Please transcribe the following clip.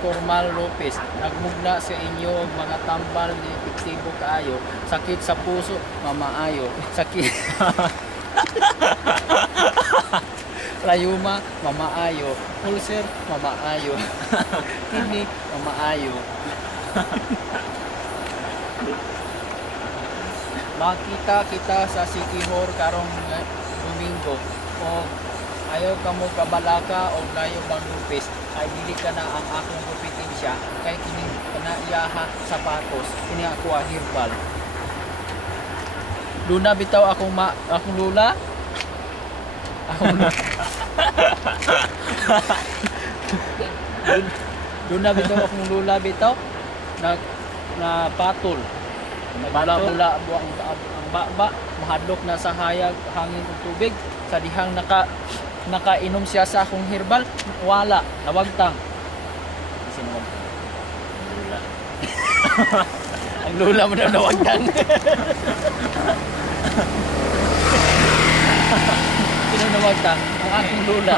Cormal Lopez, nagmugna sa inyo og mga tambal ni epektibo kaayo, sakit sa puso, mamaayo, sakit rayuma, mamaayo, ulcer, mamaayo, kidney, mamaayo. Makita kita sa City Hall karong Domingo o ayaw ka mo kabalaka o layo bang lupis ay dili ka na ang akong gupitin siya kay kini kanaiyaha sapatos kini ako herbal. Luna bitaw akong lula. Akong Luna bitaw akong lula bitaw na patol. Bula-bula ang baba, mahadlok na sa hayag, hangin ug tubig. Sa dihang nakainom siya sa akong herbal, wala, nawagtang. Kasi nawagtang. Lula. Ang lula mo na nawagtang. Sino nawagtang? Ang aking lula.